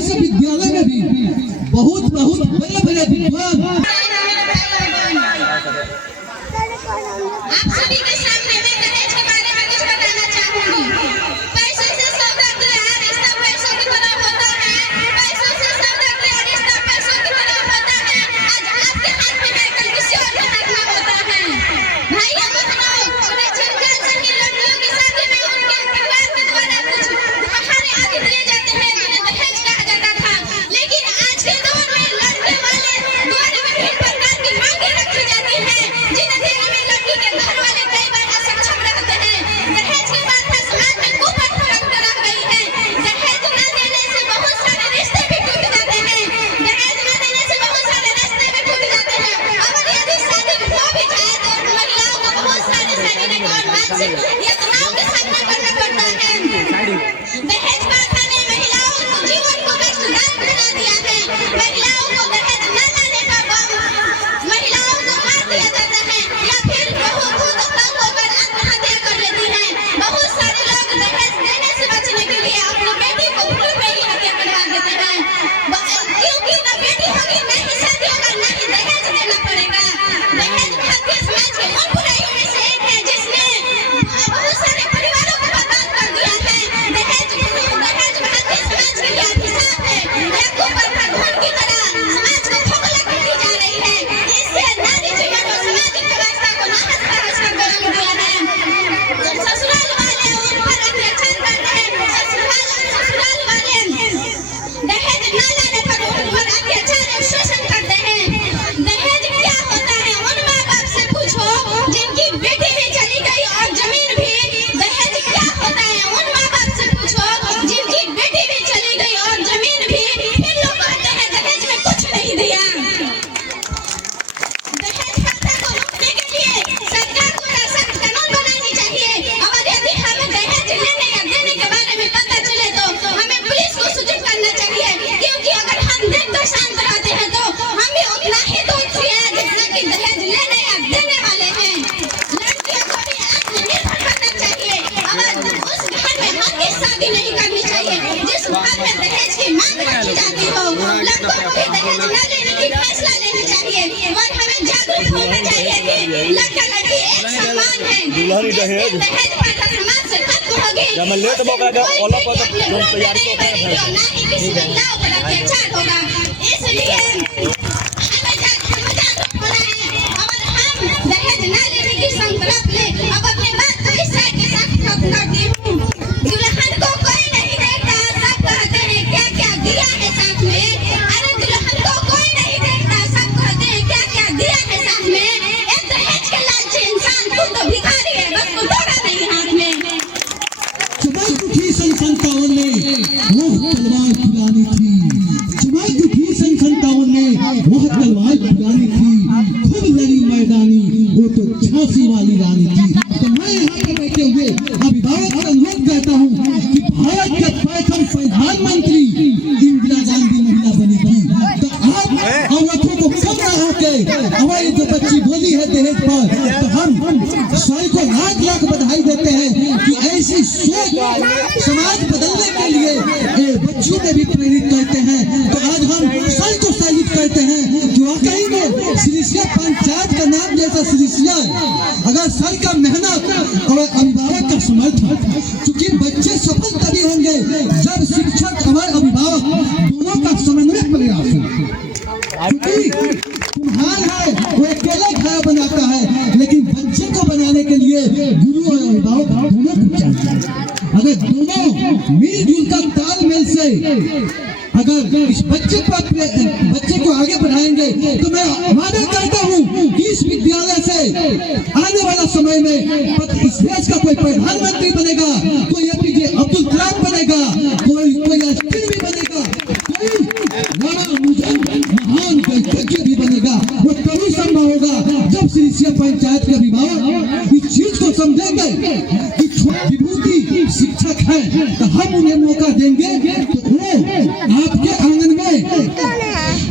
देश विद्यालय में भी बहुत बहुत बड़े बड़े विद्वान आप सभी के सामने मैं दहेज के बारे में कुछ बताना चाहूंगी। पैसों से सौदा किया रिश्ता पैसों की तरह होता है, पैसों से सौदा किया रिश्ता पैसों की तरह होता है। आज आपके हाथ में है, कल किसी और के हाथ में होता है। भाइयों बहनों, प्राचीन काल से ही लड़कियों की शादी में उनके परिवार के द्वारा कुछ उपहार आदि दिए जाते हैं जिन्हें दहेज कहा जाता था। लेकिन आज के दौर में लड़के वाले द्वारा विभिन्न प्रकार की मांगे रखी जाती है जिन्हें देने में लड़की के घर वाले कई बार असक्षम रहते हैं। दहेज की मात्रा समाज में कुप्रथा रह गई है। दहेज न देने से बहुत सारे रिश्ते भी टूट जाते हैं। दहेज न देने से बहुत सारे रिश्ते भी टूट जाते हैं। और यदि शादी हो भी जाए तो महिलाओं को बहुत सारे शारीरिक और मानसिक यातनाओं का सामना करना पड़ता है। दहेज प्रथा ने महिलाओं को जीवन को कष्टदायक बना दिया है। महिलाओं को दहेज न लाने पर महिलाओं को मार दिया जाता है या फिर बहू खुद तंग होकर आत्महत्या कर लेती है। बहुत सारे लोग दहेज देने से बचने के लिए अपनी बेटी को भूल में ही हत्या करवा देते हैं, क्योंकि न बेटी होगी न ही शादी होगा न ही दहेज देना पड़ेगा। दहेज भारतीय समाज के उन बुराइयों में से एक है जिसने बहुत सारे परिवारों को बर्बाद कर दिया है। दहेज भारतीय समाज के लिए अभिशाप है। यह कुप्रथा घून की तरह समाज को खोखला करती जा रही है। इससे नारी जीवन और सामाजिक व्यवस्था को नाहक कर दिया है। ससुराल वाले उन पर अत्याचार करते हैं। ससुराल वाले दहेज न लाने पर उन पर अत्याचार और शोषण करते हैं। दहेज क्या होता है उन माँ बाप से पूछो जिनकी बेटी भी चली गई और जमीन भी। दहेज क्या होता है उन माँ बाप से पूछो जिनकी बेटी भी चली गई और जमीन भी। फिर लोग कहते हैं दहेज में कुछ नहीं दिया। दहेज प्रथा को रोकने के लिए सरकार को सख्त कानून बनानी चाहिए। और यदि हमें दहेज लेने या देने के बारे में पता चले तो हमें पुलिस को सूचित करना चाहिए, क्योंकि अगर हम देखकर शांत रहते हैं तो हम भी उतना ही दोषी हैं जितना कि दहेज लेने या देने वाले हैं। लड़कियों को भी आत्मनिर्भर बनना चाहिए और उस घर में हर शादी नहीं करनी चाहिए जिस घर में दहेज की मांग रखी जाती हो। लड़कों को भी दहेज न लेने की फैसला लेना चाहिए और हमें जागरूक होना चाहिए कि लड़का लड़की एक समान है। दहेज प्रथा समाज से खत्म होगी। ना ही किसी महिलाओं पर अत्याचार होगा। इसलिए हमें जागरूक होना है और हम दहेज न लेने की संकल्प ले। अब अपने बात को इस साइड के साथ खत्म करती हूँ। दुल्हन को कोई नहीं देखता, सब कहते हैं क्या क्या दिया है साथ में। अरे दुल्हन को कोई नहीं देखता, सब कहते हैं क्या क्या दिया है साथ में। एक दहेज के लालची इंसान तू तो भिखारी है, बस तू दौड़ा नहीं हाथ में। चमक उठी सन 57 में वो तलवार फुलानी थी। चमक उठी सन 57 में वो तलवार फुलानी थी। खुद लड़ी मैदानी वो तो झांसी वाली रानी थी। तो मैं यहाँ पे बैठे हुए अभिभावक का अनुरोध करता हूँ कि भारत के प्रथम प्रधानमंत्री इंदिरा गांधी महिला बनी थी। तो आप औरतों को कम ना होके हमारी जो बच्ची बोली है दहेज पर, तो हम सभी को लाख लाख बधाई देते हैं कि ऐसी सोच समाज बदलने के लिए बच्चों में भी प्रेरित करते हैं। तो आज हम सभी को साबित करते हैं कि वाकई में सिरिसिया पंचायत का नाम जैसा सिरिसिया अगर सर का मेहनत और अभिभावक का समर्थन, क्योंकि बच्चे सफल तभी होंगे जब शिक्षक और अभिभावक दोनों का समन्वय प्रयास हो। कुम्हार है वो अकेला घर बनाता है, लेकिन बच्चे को बनाने के लिए गुरु और अभिभावक दोनों को चाहिए। अगर दोनों मिलजुल कर तालमेल से अगर इस बच्चे को आगे बढ़ाएंगे तो मैं वादा करता हूँ कि इस विद्यालय से आने वाला समय में इस देश का कोई प्रधानमंत्री बनेगा, कोई APJ अब्दुल कलाम बनेगा, कोई अस्थिर भी बनेगा, कोई महान वैज्ञानिक भी बनेगा। वो तभी संभव होगा जब सिरिसिया पंचायत के अभिभावक इस चीज को समझेंगे कि विभूति शिक्षक है तो हम उन्हें मौका देंगे तो वो आपके आंगन में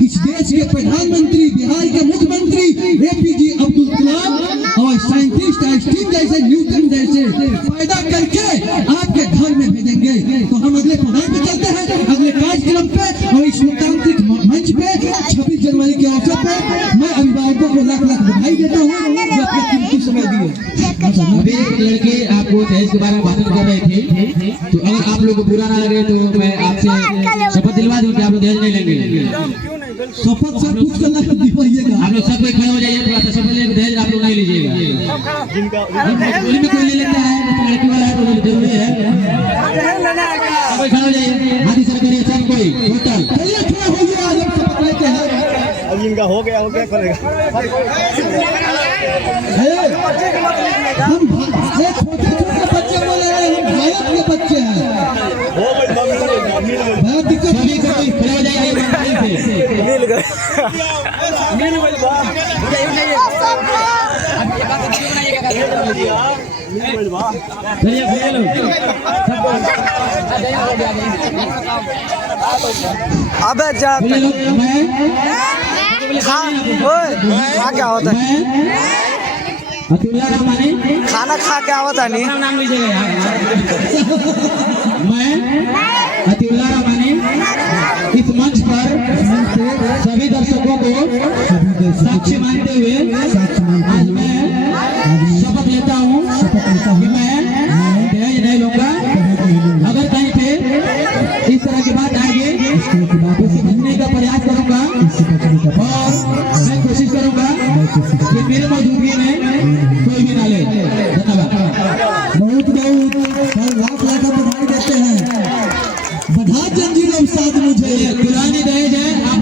इस देश के प्रधानमंत्री, बिहार के मुख्यमंत्री APJ अब्दुल कलाम और साइंटिस्ट आइंस्टीन जैसे, न्यूटन जैसे पैदा करके आपके घर में भेजेंगे। तो हम अगले प्रोग्राम पे चलते हैं। पे और इस लोकतांत्रिक मंच पे 26 जनवरी के अवसर पे मैं अभिभावकों को लाख लाख बधाई देता हूँ जो अपना कीमती समय दिए। अभी एक लड़के आपको दहेज के बारे में बात कर रहे थे, तो अगर आप लोग को बुरा ना लगे तो मैं आपसे शपथ दिलवा दूं कि आप लोग दहेज नहीं लेंगे। शपथ से कुछ करना दिलवाइएगा। आप लोग सब कोई खड़े हो जाइए, थोड़ा सा शपथ लेकर दहेज आप लोग नहीं लीजिएगा। टोली में कोई ले लेता है तो लड़की वाला है तो जरूरी है। कोई खड़े हो जाइए, हाथी सर करिए सब कोई टोटल। चलिए खड़ा होइए, आज हम शपथ लेते हैं। अब इनका हो गया करेगा। हम छोटे छोटे बच्चे बोले हैं, हम भारत के बच्चे हैं। बहुत दिक्कत सभी कोई खड़े हो जाइए मिल गए चलिए खड़े लो। अबे जा मैं क्या होता है? अतुल्ला रहमानी खाना खा के आवता नहीं। अपना नाम लीजिएगा यार। मैं अतुल्ला रहमानी इस मंच पर सभी दर्शकों को साक्षी मानते हुए आज मैं शपथ लेता हूँ कि मैं दहेज नहीं लूंगा। अगर कहीं पे इस तरह की बात आएगी तो उसे बचने का प्रयास करूंगा और मैं कोशिश करूंगा कि मेरे मौजूदगी में कोई भी ना ले। धन्यवाद। बहुत लाख लाख बधाई देते हैं। बधा जंजीर अवसाद मुझे